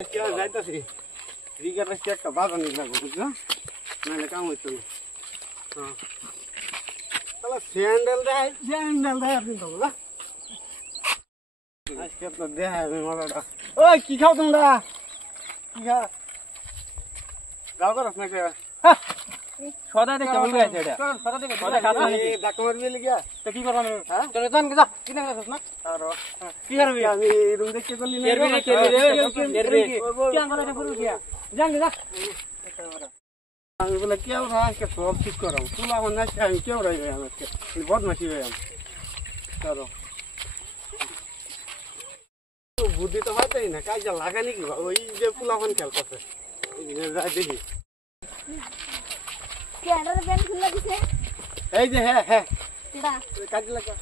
क्या যাইতাছি রিগাটা কি একটা বাজানি লাগবে বুঝছো নালে কাম হইতো না হ্যাঁ তাহলে স্যান্ডেল দেয় আপনি তো না আজকে তো দেয় আমি মজাটা ওই কি খাও তোমরা কি খা গাও করছ না কে সদা দেখে বলবে এটা সদা দেখে সদা খাস না এই ডাক মারবি লাগিয়া তো কি করব আমি হ্যাঁ চল জান যা কিনে খাস না আর কি করবি আমি রুম দেখতে করলি না কেরবি কি আঙ্গুল এটা করবি কি জান যা আমি বলে কেউ রাখে সব ঠিক করাম তুলা আমার নাচতে আমি কেউ রাখবে আমাকে বদমাসি হয়ে আমি চলো বুদ্ধি তো হয়তোই না কাজটা লাগানি কি ওই যে পুলাফন খেলতেছে দেখি এই যে হ্যাঁ হ্যাঁ কাজে লাগা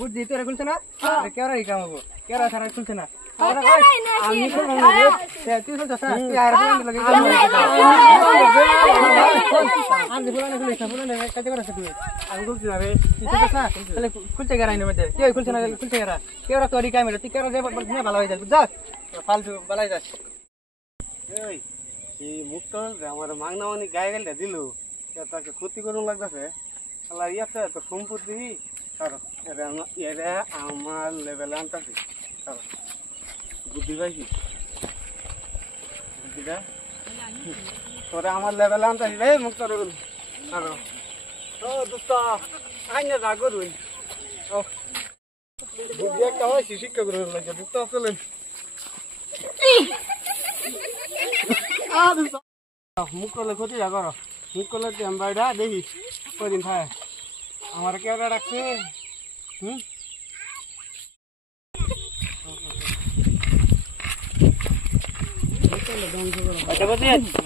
বুদ্ধি তোরা খুলছে না কেউ কামাবো কেউ সারা খুলছে না আমি খুলছে গেরাই কেউ খুলছে না খুলছে গেরা কেউ তোর কামে তুই কেউ ভালো হয়ে যাবে যা ফালতু বালাই যাস এই মুখটা আমার মাগনা মানি গায়ে গেলে দিল তাকে ক্ষতি করুন লাগতেছে আল্লাহ ইয়াতে তো সম্পত্তি এরা আমার লেভেলে আনতেছে বুদ্ধি পাইছি বুদ্ধিটা তোরা আমার লেভেলে আনতেছি রে মুক্ত ও দোস্ত আইনে যা করুন বুদ্ধি একটা হয়েছি শিক্ষা করে লাগে দোস্ত আসলে মুখ করলে ক্ষতি যা করো মুখ করলে বাইরা দেখি কদিন খায় আমার কেউটা রাখছে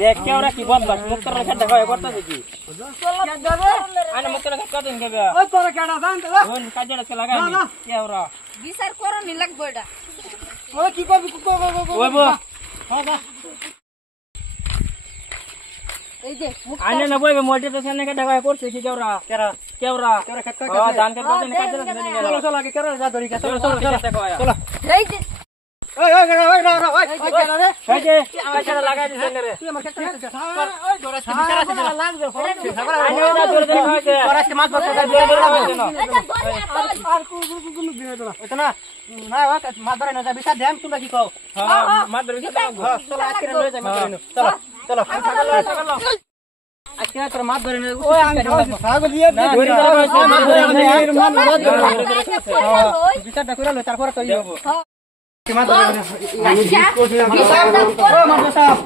দেখ কেউ কি বদমাস মুক্ত রেখে দেখো করতে দেখি আনে মুক্ত রেখে কতদিন খাবে ওই তোরা কেডা জানতে না কোন কাজে লাগাই কেউ বিচার করো নি লাগবে এটা ওই কি করবি ওই বো এই যে আনে না বইবে মোটে তো সেনে কে দেখা করছে কি কেউরা কেউরা খেত ধান খেত করতে কাজে লাগে চলো চলো আগে কেরা যা ধরি চলো চলো এই যে ওই কেডা রে এই যে কাজে লাগাই দিছেন রে তুই আমার খেতে ওই ধরে লাগবে আনে ওরা ধরে ধরে খাইছে পরাসকে মাছ ধরতে আর কোনো দিন হইতো না ওটা না না মাছ ধরে না বিচার দেম তোমরা কি কও মাছ ধরে চলো আজকে লয়ে যাই মাছ ধরে চলো চলো চলো আজকে তোর মাছ ধরে ওই আমি ছাগল দিয়ে ধরি মাছ ধরে বিচারটা করে লো তারপরে তো হবো মাছ ধরে ও মাছ সাহেব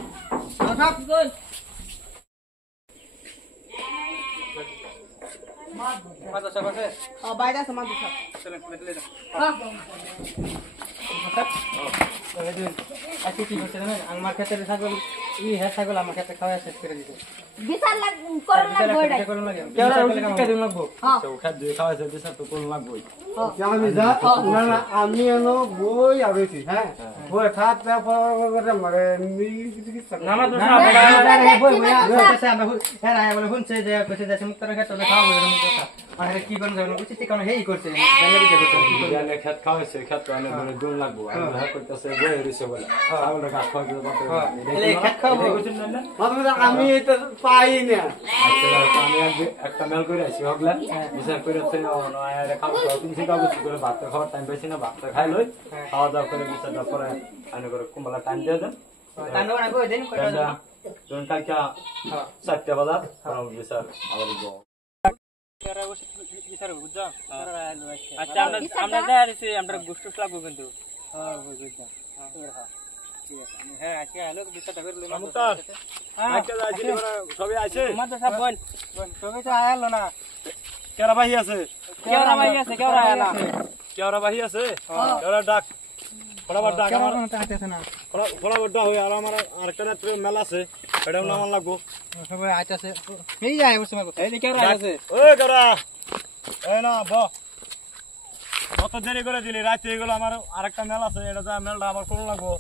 মাছ সাহেব আছে বাইরে আছে মাছ ধরে চলেন বদলে দাও আজকে কি করতে জানেন আমার ক্ষেত্রে ছাগল ছাগল আমার ক্ষেত্রে খাওয়া শেষ করে দিতে বিচার করো লাগবে এটা আমি এনো বই আবেছি হ্যাঁ বই খাত পরে মরে নামাজ আমরা শুনছে যে কইছে যে মুক্তার ক্ষেত্রে খাওয়া বলে মুক্তা মানে কি কোন জানো উচিত কোন হেই করছে জানলে কি করছে জানলে খেত খাওয়াছে খেত আনে বলে দুন লাগবো আর দেখা করতেছে বই হইছে বলে ছাগলটা ঘাস খাওয়াতে এই খেত খাওয়াবো আমি এটা পাই না আমি একটা মেল করে আসি হগলা বিচার করে খাবো তুমি খাবো করে ভাত খাওয়ার টাইম পাইছি না ভাত খাই লই খাওয়া দাওয়া করে বিচার দেওয়ার পরে আনে করে কুমলা টাইম দিয়ে দেন তান্ডব না কই দেন কয়টা যখন কালকে 4টা বাজার বিচার আবার বিচার বুঝছো আচ্ছা আমরা দেখা দিছি আমরা গুষ্টি লাগবো কিন্তু হ্যাঁ বুঝছো হ্যাঁ আজকে আলো বিচারটা করে লই মুক্তার আজকে যাইছিলি সবাই আছে মাদ্রাসা সাহেব বোন সবাই তো আইলো না কেরা বাহি আছে কেওরা ভাই আছে কেওরা আইলা কেরা বাহি আছে কেরা ডাক ফলাবার ডাক আমার আছে না ফলাবার ডাক হই আর আমার আরেকটা রাত্রে মেলা আছে এটাও নামান লাগবো সবাই আইতাছে এই যায় বসে এই কেওরা আছে ওই কেরা এই না ব অত দেরি করে দিলি রাতে এগুলো আমার আরেকটা মেল আছে এটা যা মেলটা আবার করুন লাগবো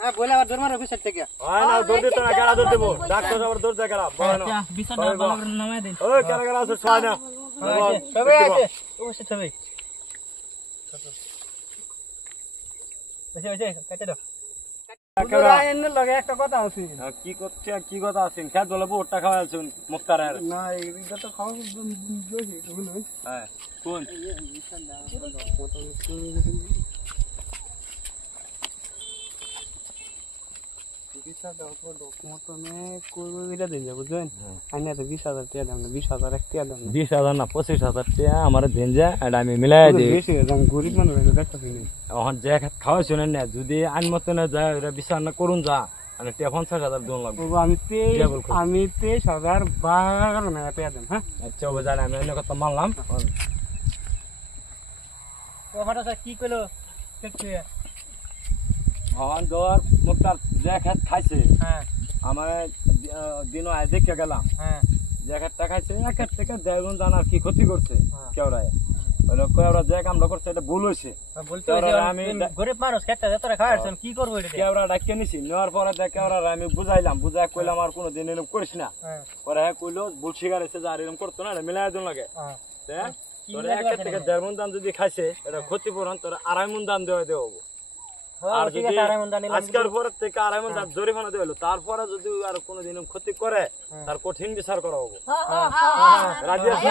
হ্যাঁ বলে আবার দৌড় মারো বিচার থেকে না দৌড় দিতে না কেনা দৌড় দেবো ডাক্তার আবার দৌড় দেয় কেনা বিচারটা ভালো করে নামাই দিন ওই কেনা কেনা আছে ছয় না সবাই আছে উপস্থিত সবাই কেটে দাও লগে একটা কথা আছে কি করছে কি কথা আছেন খেত বলে ভোটটা খাওয়াছেন মুক্তারের না এইটা তো খাওয়া হ্যাঁ কোন বুঝলেন আমি তো 20,000 টাকা দাম না 20,000 এক টাকা দাম না 20,000 না 25,000 টাকা আমার দেন যা এটা আমি মিলাই দিই বেশি দাম গরিব মানুষ দেখতেছি না এখন যে খাওয়া শুনেন না যদি আইন মতো না যায় ওরা বিচার না করুন যা মানে 50,000 দিন লাগবে আমি 23,012 না টাকা দেন হ্যাঁ আচ্ছা ও জানে আমি অন্য কথা মানলাম কথাটা কি কইলো এখন ধর মুক্তার যে খেত খাইছে হ্যাঁ আমার দিন আয় দেখে গেলাম হ্যাঁ যে খেতটা খাইছে এক খেত থেকে দেড়গুণ জানার কি ক্ষতি করছে কেউরায় ওরা কেউরা যে কামটা করছে এটা ভুল হয়েছে বলতে আমি গরিব মানুষ খেতে যতটা খাওয়াছেন কি করবো এটা কেউরা ডাকিয়ে নিছি নেওয়ার পরে কেউরা আমি বুঝাইলাম বুঝাই কইলাম আর কোনোদিন এরকম করিস না পরে হ্যাঁ কইলো ভুল স্বীকার হয়েছে যে আর এরকম করতো না এটা মিলাই দিন লাগে তোর এক খেত থেকে 1.5 মণ ধান যদি খাইছে এটা ক্ষতিপূরণ তোর 2.5 মণ ধান দেওয়া দেওয়া আর যদি আজকের পর থেকে 2.5 মণ ধান জরিমানা দেওয়া হলো তারপরে যদি আর কোনোদিন ক্ষতি করে তার কঠিন বিচার করা হবে রাজি আছে